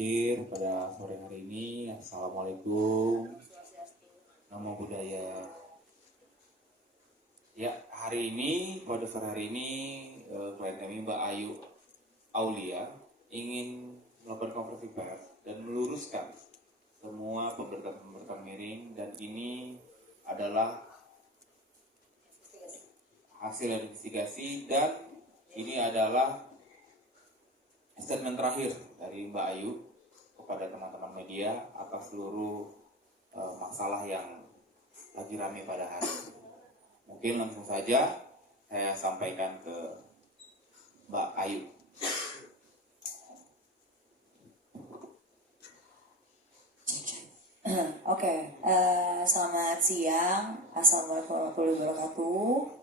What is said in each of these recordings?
hadir pada sore hari ini. Assalamualaikum. Namo Buddhaya. Ya, hari ini pada sore hari ini klien kami Mbak Ayu Aulia ingin melakukan konferensi pers dan meluruskan semua pemberitaan miring, dan ini adalah hasil investigasi dan ini adalah statement terakhir dari Mbak Ayu kepada teman-teman media atas seluruh masalah yang lagi ramai pada hari ini. Mungkin langsung saja saya sampaikan ke Mbak Ayu. Oke, selamat siang. Assalamualaikum warahmatullahi wabarakatuh.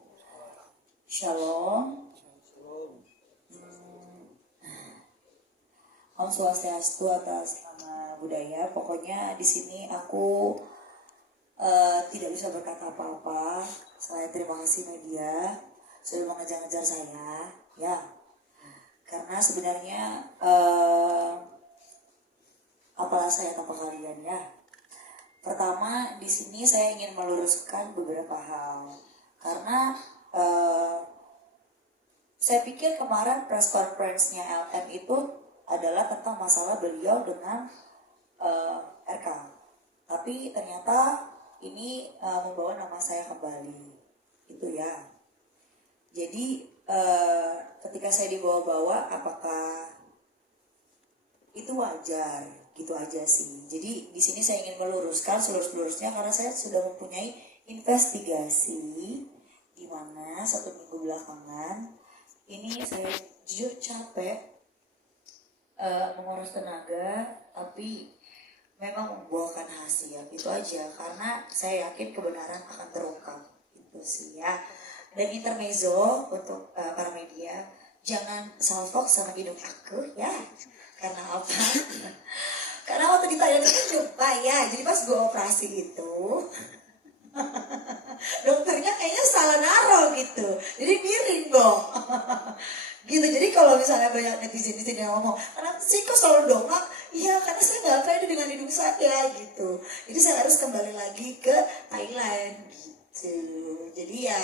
Shalom. Om Swastiastu, atas nama budaya. Pokoknya di sini aku tidak bisa berkata apa-apa selain terima kasih media sudah mengejar-ngejar saya, ya. Karena sebenarnya apalah saya tanpa kalian, ya. Pertama, di sini saya ingin meluruskan beberapa hal karena saya pikir kemarin press conference-nya LM itu adalah tentang masalah beliau dengan RK. Tapi ternyata ini membawa nama saya kembali. Itu ya. Jadi ketika saya dibawa-bawa, apakah itu wajar? Gitu aja sih. Jadi di sini saya ingin meluruskan selurus-lurusnya karena saya sudah mempunyai investigasi di mana 1 minggu belakangan ini saya jujur capek menguras tenaga, tapi memang membuahkan hasil. Itu aja, karena saya yakin kebenaran akan terungkap. Itu sih ya. Dan intermezzo untuk para media, jangan salfok sama hidung aku ya. Karena apa? Karena waktu ditanya itu lupa ya. Jadi pas gue operasi itu dokternya kayaknya salah naruh gitu. Jadi miring dong. Gitu. Jadi kalau misalnya banyak netizen yang ngomong, kenapa sih kok selalu dongak? Iya, karena saya nggak pede dengan hidung saya gitu. Jadi saya harus kembali lagi ke Thailand gitu. Jadi ya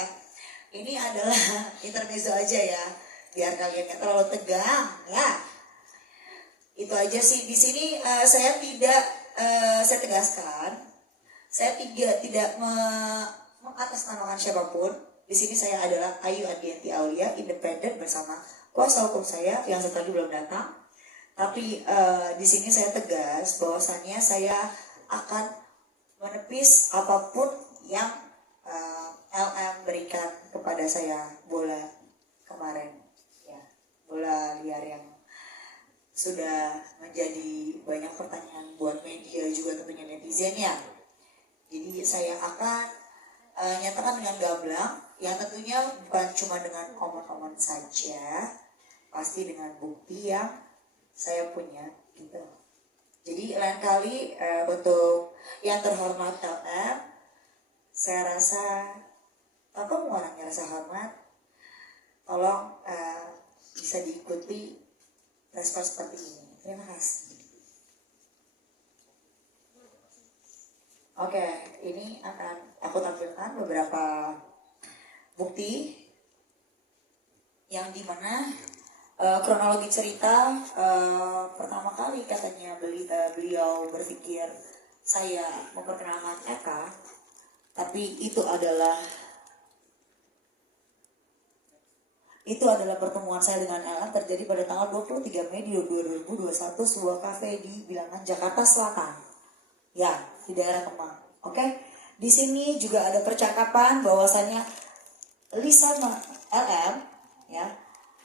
ini adalah intermezzo aja ya, biar kalian nggak terlalu tegang ya. Itu aja sih. Di sini saya tegaskan, saya tidak mengatasnamakan siapapun. Di sini saya adalah Ayu Adianti Aulia, independen bersama kuasa hukum saya yang tadi belum datang. Tapi di sini saya tegas bahwasannya saya akan menepis apapun yang LM berikan kepada saya, bola kemarin, ya, bola liar yang sudah menjadi banyak pertanyaan buat media juga tentunya netizen ya. Jadi saya akan nyatakan dengan gamblang, yang tentunya bukan cuma dengan komen-komen saja, pasti dengan bukti yang saya punya gitu. Jadi lain kali untuk yang terhormat LM, saya rasa kamu orangnya rasa hormat, tolong bisa diikuti respon seperti ini. Terima kasih. Oke, ini akan aku tampilkan beberapa bukti yang dimana kronologi cerita pertama kali katanya beliau berpikir saya memperkenalkan Eka, tapi itu adalah pertemuan saya dengan Ella terjadi pada tanggal 23 Mei 2021 sebuah kafe di Bilangan, Jakarta Selatan. Ya, di daerah Kemang. Oke. Di sini juga ada percakapan bahwasannya Lisa LM ya,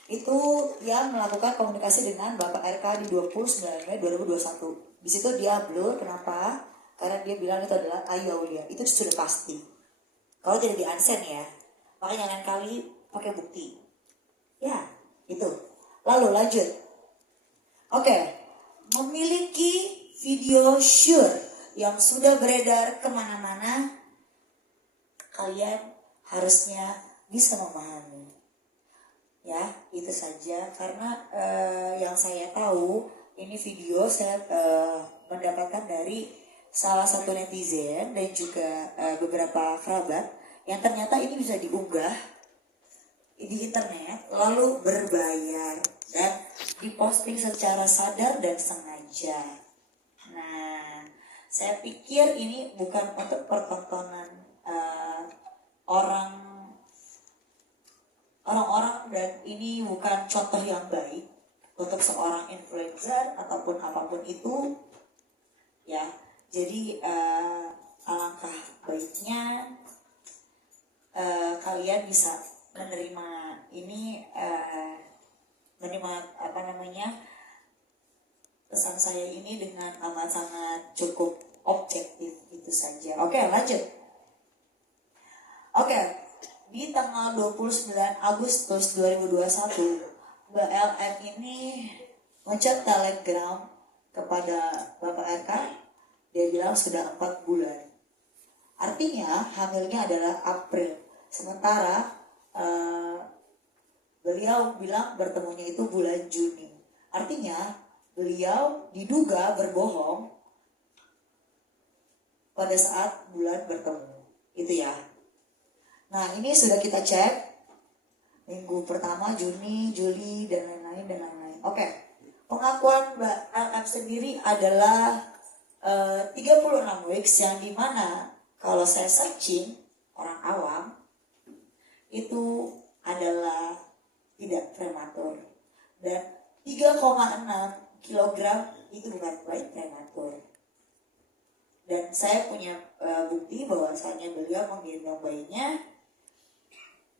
itu yang melakukan komunikasi dengan Bapak RK di 29 Mei 2021. Di situ dia blur, kenapa? Karena dia bilang itu adalah Ayu Aulia. Itu sudah pasti. Kalau tidak di unsend ya. Makanya lain kali pakai bukti. Ya, itu. Lalu lanjut. Oke. Memiliki video sure yang sudah beredar kemana-mana, kalian harusnya bisa memahami. Ya, itu saja. Karena yang saya tahu, ini video saya mendapatkan dari salah satu netizen dan juga beberapa kerabat yang ternyata ini bisa diunggah di internet lalu berbayar dan diposting secara sadar dan sengaja. Nah, saya pikir ini bukan untuk pertontonan orang-orang dan ini bukan contoh yang baik untuk seorang influencer ataupun apapun itu ya. Jadi alangkah baiknya kalian bisa menerima ini menerima pesan saya ini dengan amat sangat cukup objektif itu saja. Oke, lanjut. Oke, di tanggal 29 Agustus 2021 Mbak LM ini ngechat telegram kepada Bapak RK. Dia bilang sudah 4 bulan. Artinya hamilnya adalah April. Sementara beliau bilang bertemunya itu bulan Juni. Artinya beliau diduga berbohong pada saat bulan bertemu. Itu ya. Nah, ini sudah kita cek minggu pertama, Juni, Juli, dan lain-lain. Oke. Pengakuan Mbak LM sendiri adalah 36 weeks, yang dimana kalau saya searching orang awam itu adalah tidak prematur, dan 3,6 kilogram itu bukan bayi prematur. Dan saya punya bukti bahwasanya beliau menggendong bayinya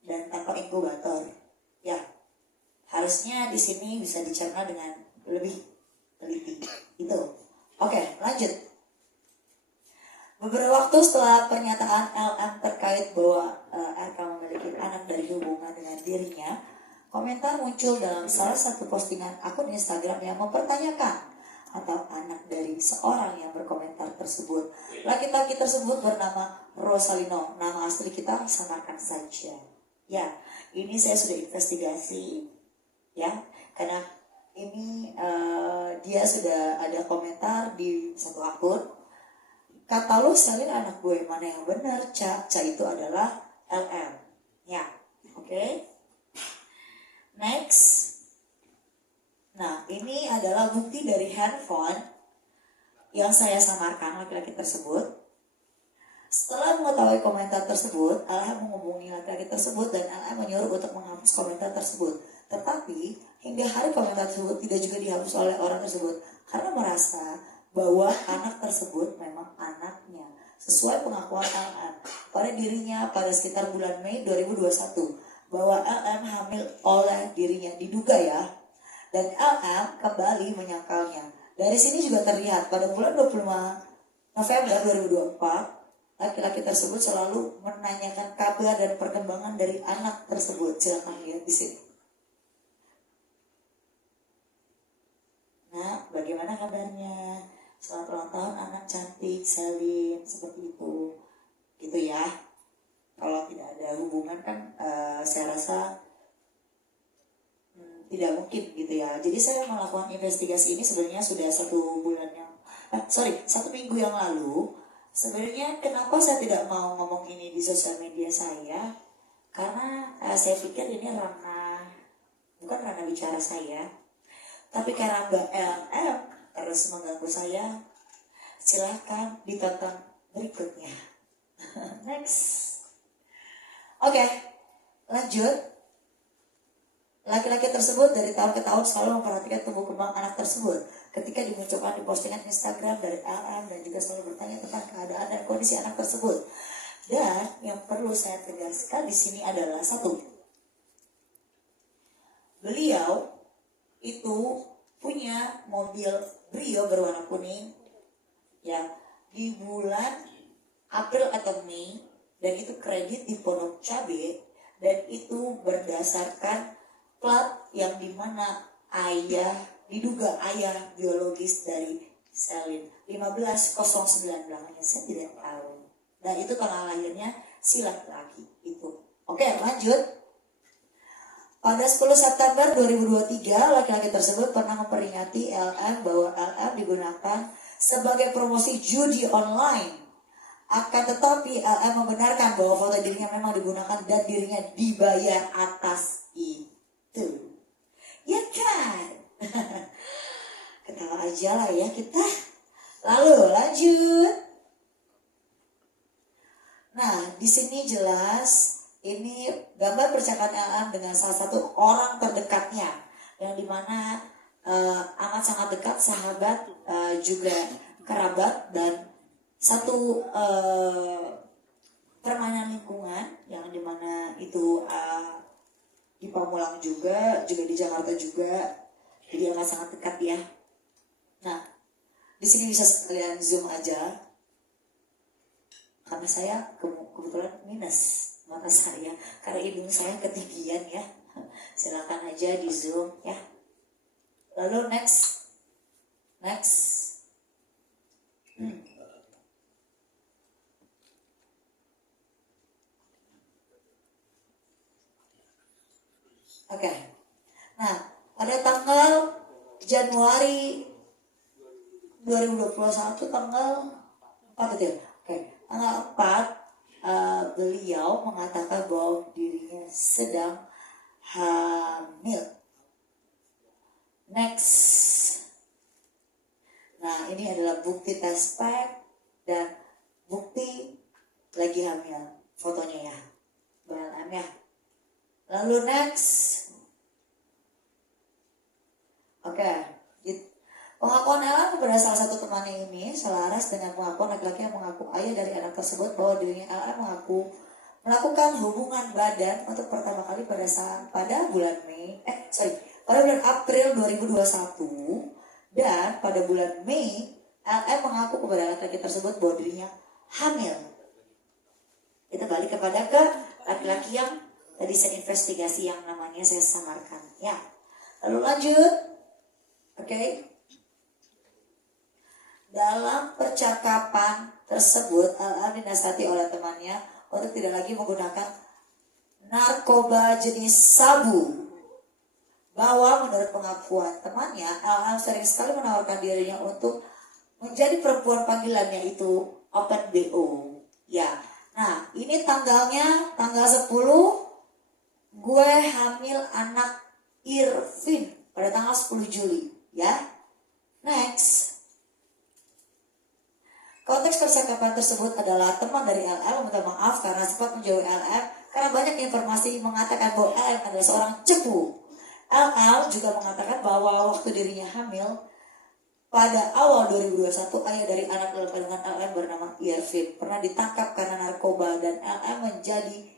dan tanpa inkubator. Ya, harusnya di sini bisa dicerna dengan lebih teliti. Itu. Oke, lanjut. Beberapa waktu setelah pernyataan LM terkait bahwa RK memiliki anak dari hubungan dengan dirinya, komentar muncul dalam salah satu postingan akun Instagram yang mempertanyakan atau anak dari seorang yang berkomentar tersebut. Laki-laki tersebut bernama Rosalino. Nama asli kita samarkan saja. Ya, ini saya sudah investigasi, ya, karena ini dia sudah ada komentar di satu akun. Kata lu salin anak gue, mana yang benar? Ca itu adalah LM. Ya, oke. Next. Nah, ini adalah bukti dari handphone yang saya samarkan laki-laki tersebut. Setelah mengetahui komentar tersebut, LM menghubungi laki-laki tersebut dan LM menyuruh untuk menghapus komentar tersebut. Tetapi hingga hari komentar tersebut tidak juga dihapus oleh orang tersebut karena merasa bahwa anak tersebut memang anaknya sesuai pengakuan LM pada dirinya pada sekitar bulan Mei 2021 bahwa LM hamil oleh dirinya, diduga ya, dan LM kembali menyangkalnya. Dari sini juga terlihat pada bulan 25 November 2024 laki-laki tersebut selalu menanyakan kabar dan perkembangan dari anak tersebut. Silakan lihat di sini. Nah, bagaimana kabarnya? Selamat ulang tahun anak cantik, Selin, seperti itu, gitu ya. Kalau tidak ada hubungan kan, saya rasa tidak mungkin gitu ya. Jadi saya melakukan investigasi ini sebenarnya sudah 1 minggu yang lalu. Sebenarnya kenapa saya tidak mau ngomong ini di sosial media saya? Karena saya pikir ini bukan ranah bicara saya. Tapi karena Mbak LM terus mengganggu saya, silahkan ditonton berikutnya. Next. Oke, lanjut. Laki-laki tersebut dari tahun ke tahun selalu memperhatikan tumbuh kembang anak tersebut. Ketika dimunculkan di postingan Instagram dari LM dan juga selalu bertanya tentang keadaan dan kondisi anak tersebut. Dan yang perlu saya tegaskan di sini adalah satu, beliau itu punya mobil Brio berwarna kuning ya di bulan April atau Mei, dan itu kredit di Pondok Cabe, dan itu berdasarkan plat yang dimana diduga ayah biologis dari Selin 1509 belakangnya saya tidak tahu. Dan itu tanggal lahirnya si laki-laki itu. Oke, lanjut. Pada 10 September 2023, laki-laki tersebut pernah memperingati LM bahwa LM digunakan sebagai promosi judi online. Akan tetapi LM membenarkan bahwa foto dirinya memang digunakan dan dirinya dibayar atas itu. Ya kan? Ketawa aja lah ya kita. Lalu lanjut. Nah, di sini jelas ini gambar percakapan LM dengan salah satu orang terdekatnya, yang dimana amat sangat dekat, sahabat, juga kerabat, dan satu permainan lingkungan yang dimana itu di Pamulang juga di Jakarta juga, jadi amat sangat dekat ya. Nah, di sini bisa sekalian zoom aja. Karena saya kebetulan minus mata saya, karena hidung saya ketinggian ya. Silakan aja di zoom ya. Lalu next. Oke. Nah, pada tanggal Januari 2021 tanggal 4 itu ya? Oke. Tanggal 4 beliau mengatakan bahwa dirinya sedang hamil. Next. Nah, ini adalah bukti tes pack dan bukti lagi hamil. Fotonya ya. BLM ya. Lalu next. Oke. Pengakuan Ella kepada salah satu temannya ini selaras dengan pengakuan laki-laki yang mengaku ayah dari anak tersebut bahwa dirinya Ella mengaku melakukan hubungan badan untuk pertama kali pada bulan April 2021, dan pada bulan Mei LM mengaku kepada laki-laki tersebut bahwa dirinya hamil. Kita balik kepada ke laki-laki yang tadi saya investigasi yang namanya saya samarkan ya. Lalu lanjut. Oke. Dalam percakapan tersebut, LM dinasihati oleh temannya untuk tidak lagi menggunakan narkoba jenis sabu. Bahwa menurut pengakuan temannya, LM sering sekali menawarkan dirinya untuk menjadi perempuan panggilannya itu open BO. Ya, nah ini tanggalnya tanggal 10, gue hamil anak Irvin pada tanggal 10 Juli. Ya, next. Konteks percakapan tersebut adalah teman dari LM meminta maaf karena sempat menjauhi LM karena banyak informasi mengatakan bahwa LM adalah seorang cepu. LM juga mengatakan bahwa waktu dirinya hamil pada awal 2021, ayah dari anak dalam kandungan LM bernama Irvin pernah ditangkap karena narkoba dan LM menjadi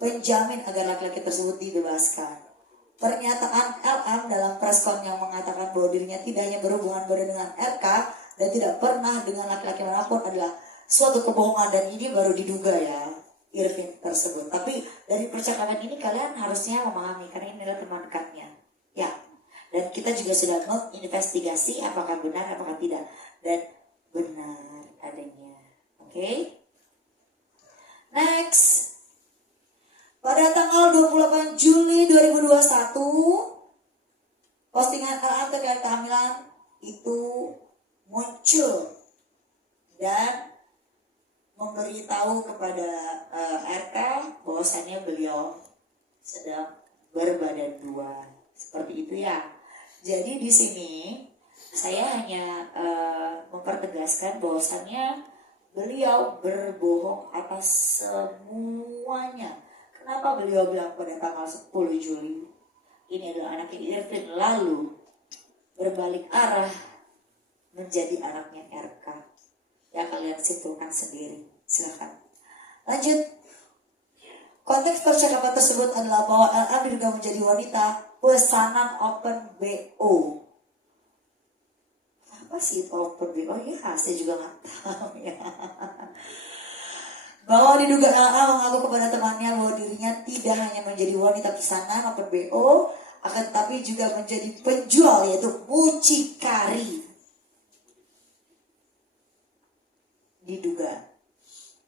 penjamin agar laki-laki tersebut dibebaskan. Pernyataan LM dalam preskon yang mengatakan bahwa dirinya tidak hanya berhubungan badan dengan RK dan tidak pernah dengan laki-laki manapun adalah suatu kebohongan, dan ini baru diduga ya Irvin tersebut. Tapi dari percakapan ini kalian harusnya memahami karena ini adalah teman dekatnya ya, dan kita juga sudah menginvestigasi apakah benar apakah tidak, dan benar adanya. Oke. Next. Pada tanggal 28 Juli 2021, postingan LM terkait kehamilan itu muncul dan memberitahu kepada RK bahwasannya beliau sedang berbadan 2. Seperti itu ya. Jadi di sini saya hanya mempertegaskan bahwasannya beliau berbohong atas semuanya. Kenapa beliau bilang pada tanggal 10 Juli ini adalah anaknya Irvin, lalu berbalik arah menjadi anaknya RK? Ya kalian simpulkan sendiri. Silakan. Lanjut. Konteks percakapan tersebut adalah bahwa LM diduga menjadi wanita pesanan open BO. Apa sih open BO? Ya saya juga nggak tahu ya. Bahwa diduga LM mengaku kepada temannya bahwa dirinya tidak hanya menjadi wanita pesanan open BO, akan tetapi juga menjadi penjual, yaitu mucikari. Diduga.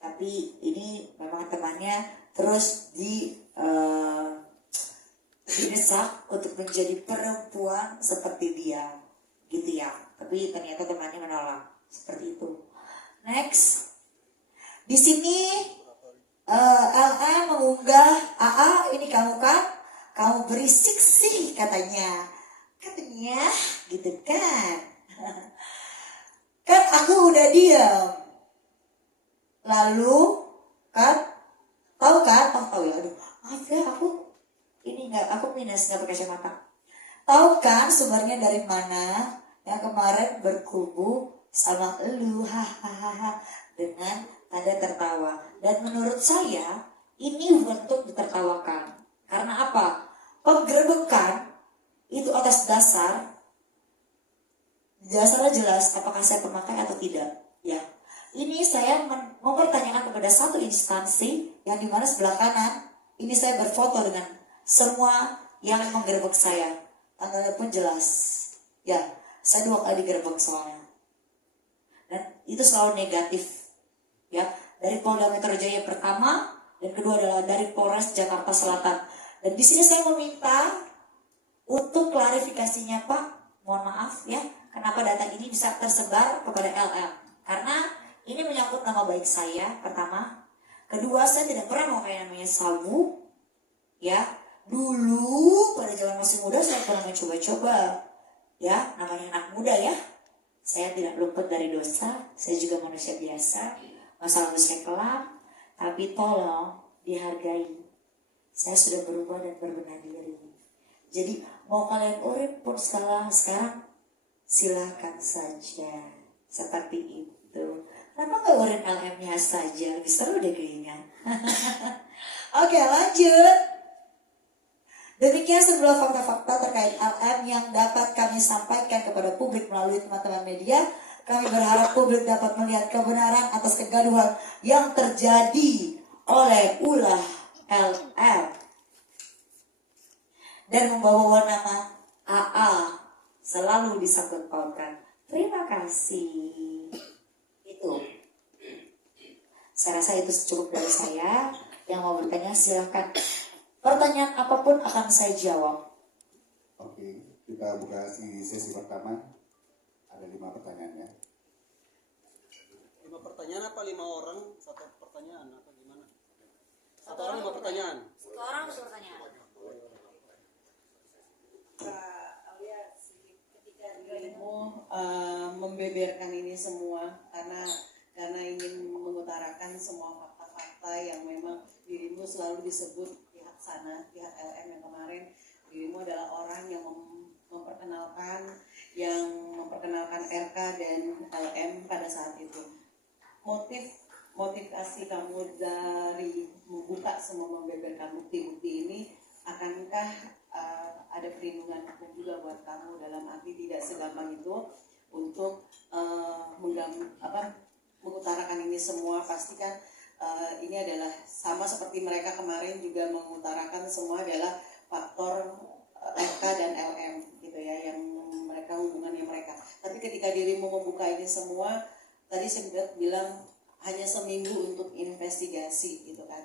Tapi ini memang temannya terus mendesak untuk menjadi perempuan seperti dia, gitu ya. Tapi ternyata temannya menolak seperti itu. Next, di sini LM mengunggah, AA ini kamu kan, kamu berisik sih katanya, gitu kan. Kan aku udah diam. Lalu kan, tahu kan? Oh tahu ya, aduh, maaf ya aku ini aku minus nggak pakai kacamata. Tahu kan sumbernya dari mana? Yang kemarin berkubu sama elu, hahaha, dengan tanda tertawa. Dan menurut saya ini bentuk ditertawakan. Karena apa? Penggerebekan itu atas dasarnya jelas apakah saya pemakai atau tidak. Ya, ini saya mempertanyakan kepada satu instansi yang dimana sebelah kanan ini saya berfoto dengan semua yang menggerebek saya. Tanggalnya pun jelas. Ya, saya 2 kali digerebek soalnya. Dan itu selalu negatif. Ya, dari Polda Metro Jaya pertama dan kedua adalah dari Polres Jakarta Selatan. Dan di sini saya meminta untuk klarifikasinya Pak, mohon maaf ya, kenapa data ini bisa tersebar kepada LM? Karena ini menyangkut nama baik saya pertama. Kedua, saya tidak pernah memakai namanya sabu. Ya, dulu pada zaman masih muda saya pernah mencoba-coba. Ya, namanya anak muda ya. Saya tidak luput dari dosa, saya juga manusia biasa. Masa lalu saya kelam, tapi tolong dihargai. Saya sudah berubah dan berbenah diri. Jadi mau kalian urip pun sekarang silakan saja. Seperti itu. Kenapa gak urip LM-nya saja? Lebih seru deh kayaknya. Oke, lanjut. Demikian sebuah fakta-fakta terkait LM yang dapat kami sampaikan kepada publik melalui teman-teman media. Kami berharap publik dapat melihat kebenaran atas kegaduhan yang terjadi oleh ulah LM dan membawa nama AA selalu disangkut pautkan. Terima kasih. Itu. Saya rasa itu cukup dari saya. Yang mau bertanya silakan. Pertanyaan apapun akan saya jawab. Oke, kita buka sesi pertama. Ada 5 pertanyaan ya. 5 pertanyaan apa 5 orang? 1 pertanyaan atau gimana? 1 orang 5 pertanyaan. 1 orang 1 pertanyaan. Ketika dirimu membeberkan ini semua karena ingin mengutarakan semua fakta-fakta yang memang dirimu selalu disebut pihak sana, pihak LM yang kemarin dirimu adalah orang yang memperkenalkan RK dan LM pada saat itu. Motivasi kamu dari membuka semua membeberkan bukti-bukti ini, akankah ada perlindungan hukum juga buat kamu dalam arti tidak segampang itu untuk mengutarakan ini semua? Pastikan ini adalah sama seperti mereka kemarin juga mengutarakan semua adalah faktor RK dan LM gitu ya, yang mereka hubungannya mereka. Tapi ketika dirimu membuka ini semua, tadi saya bilang hanya seminggu untuk investigasi gitu kan,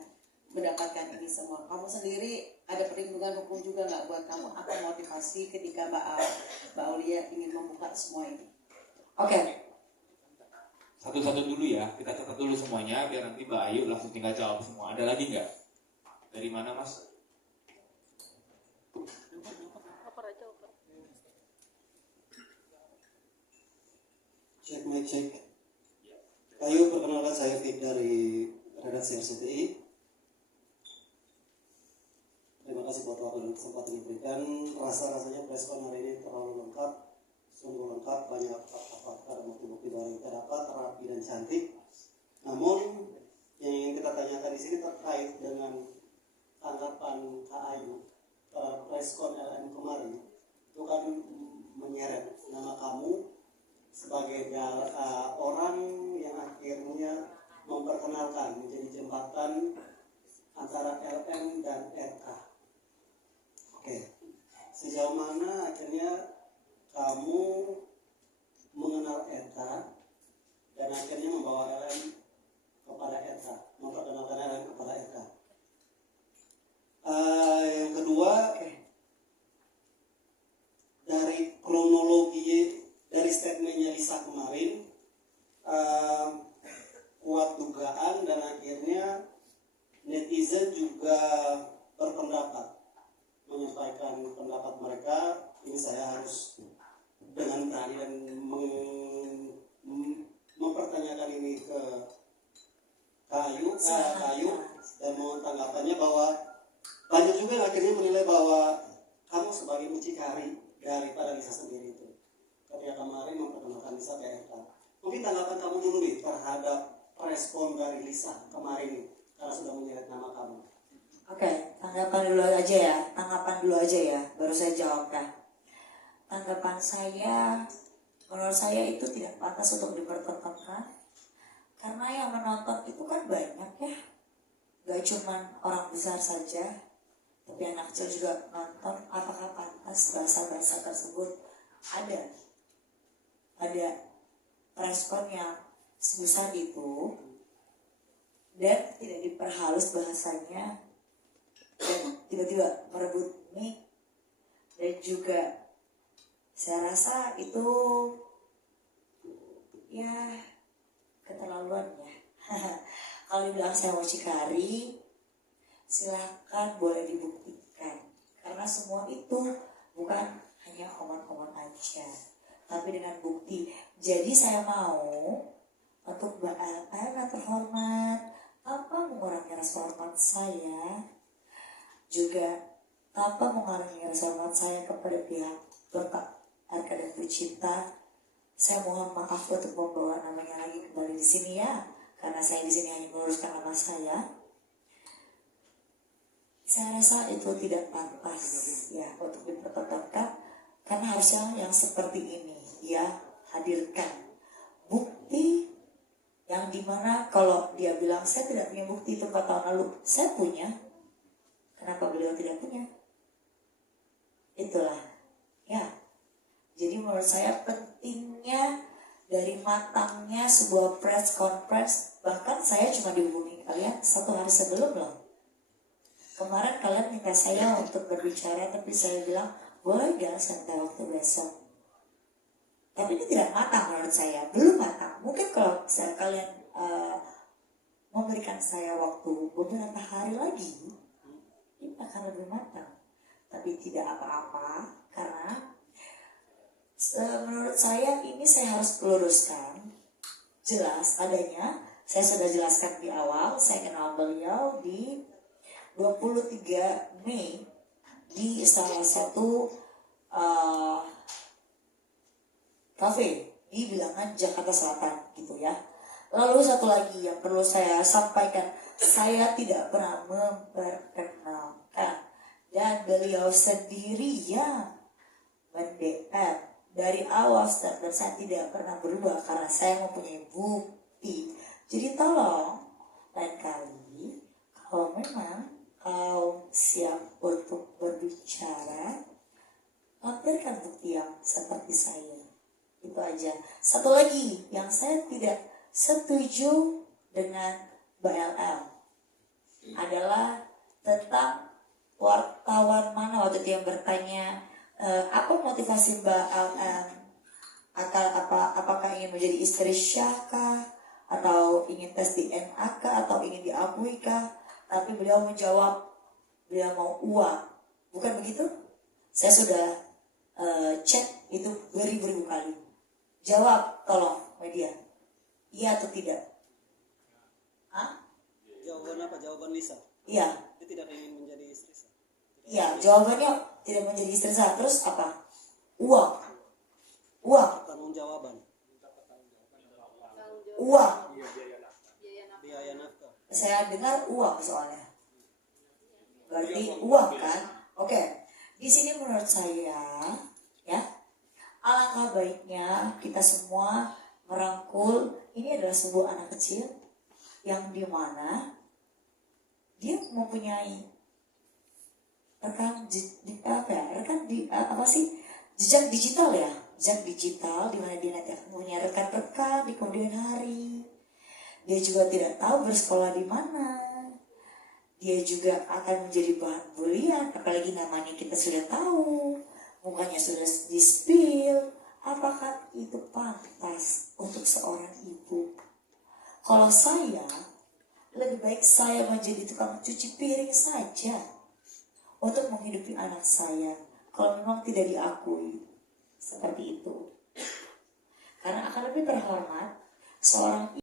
mendapatkan ini semua. Kamu sendiri ada perlindungan hukum juga nggak buat kamu? Apa motivasi ketika Mbak Aulia ingin membuka semua ini? Oke. Satu-satu dulu ya, kita catat dulu semuanya biar nanti Mbak Ayu langsung tinggal jawab semua. Ada lagi nggak? Dari mana Mas? Cek mic cek. Ayo, perkenalkan saya Fit dari redaksi RCTI. Terima kasih buat waktu dan kesempatan yang diberikan. Rasanya preskon hari ini terlalu lengkap, sungguh lengkap, banyak fakta-fakta dan bukti-bukti baru yang kita dapat, rapi dan cantik. Namun yang ingin kita tanyakan di sini terkait dengan tanggapan Kak Ayu terhadap preskon LM kemarin, itu kan menyeret nama kamu sebagai orang yang akhirnya memperkenalkan menjadi jembatan antara LM dan RK. Oke, sejauh mana akhirnya kamu mengenal RK dan akhirnya membawa LM kepada RK, memperkenalkan LM kepada RK? Yang kedua, netizen juga berpendapat, menyampaikan pendapat mereka. Ini saya harus dengan berani dan mempertanyakan ini ke Ayu dan mohon tanggapannya bahwa banyak juga yang akhirnya menilai bahwa kamu sebagai mucikari daripada Lisa sendiri itu. Ketika kemarin memperkenalkan Lisa ke RK. Mungkin tanggapan kamu dulu nih terhadap respon dari Lisa kemarin nih, karena sudah menyeret nama kamu. Oke, tanggapan dulu aja ya. Tanggapan dulu aja ya, baru saya jawabkan. Tanggapan saya, menurut saya itu tidak pantas untuk dipertontonkan. Karena yang menonton itu kan banyak ya. Gak cuman orang besar saja, tapi anak kecil juga nonton. Apakah pantas bahasa-bahasa tersebut ada respon yang sebesar itu dan tidak diperhalus bahasanya dan tiba-tiba merebut mic, dan juga saya rasa itu ya keterlaluan ya. Kalau dibilang saya mucikari, silahkan boleh dibuktikan, karena semua itu bukan hanya omong-omong aja, tapi dengan bukti. Jadi saya mau untuk Mbak Ana terhormat tanpa mengurangi rasa hormat saya, juga tanpa mengurangi rasa hormat saya kepada pihak Bapak Arka dan Bu Cinta. Saya mohon maaf untuk membawa namanya lagi kembali di sini ya, karena saya di sini hanya meluruskan nama saya. Saya rasa itu tidak pantas ya untuk dipertontonkan, karena harusnya yang seperti ini dia hadirkan bukti yang dimana kalau dia bilang saya tidak punya bukti itu 4 tahun lalu, saya punya. Kenapa beliau tidak punya? Itulah ya. Jadi menurut saya pentingnya dari matangnya sebuah press conference. Bahkan saya cuma dihubungi kalian 1 hari sebelum loh. Kemarin kalian minta saya untuk berbicara, tapi saya bilang boleh gak sampai waktu besok. Tapi ini tidak matang menurut saya, belum matang. Mungkin kalau misalnya kalian memberikan saya waktu beberapa hari lagi, ini akan lebih matang. Tapi tidak apa-apa, karena menurut saya ini saya harus luruskan jelas adanya. Saya sudah jelaskan di awal, saya kenal beliau di 23 Mei di salah satu kafe di Bilangan, Jakarta Selatan gitu ya. Lalu satu lagi yang perlu saya sampaikan, saya tidak pernah memperkenalkan, dan beliau sendiri yang mendm dari awal start, dan saya tidak pernah berubah karena saya mempunyai bukti. Jadi tolong lain kali kalau memang kau siap untuk berbicara, lampirkan bukti yang seperti saya. Itu aja. Satu lagi yang saya tidak setuju dengan BLL adalah tentang wartawan mana waktu itu yang bertanya apa motivasi Mbak LM, apakah ingin menjadi istri Syahkah, atau ingin tes DNA kah, atau ingin diakui kah? Tapi beliau menjawab beliau mau uang, bukan begitu? Saya sudah cek itu beribu-ribu kali. Jawab tolong media, iya atau tidak? Hah? Jawaban apa? Jawaban Lisa. Iya. Dia tidak ingin menjadi istri saya. Iya, jawabannya tidak menjadi istri saya. Terus apa? Uang. Tanggung jawaban. Uang. Biaya nafkah. Saya dengar uang soalnya. Berarti uang kan? Oke. Di sini menurut saya, ya, alangkah baiknya kita semua merangkul. Ini adalah sebuah anak kecil yang dimana dia mempunyai jejak digital ya, jejak digital di mana dia nanti akan punya rekan-rekan di kemudian hari. Dia juga tidak tahu bersekolah di mana. Dia juga akan menjadi bahan bulian, apalagi namanya kita sudah tahu, mukanya sudah di-spill. Apakah itu pantas untuk seorang ibu? Kalau saya lebih baik saya menjadi tukang cuci piring saja untuk menghidupi anak saya kalau memang tidak diakui seperti itu. Karena akan lebih terhormat seorang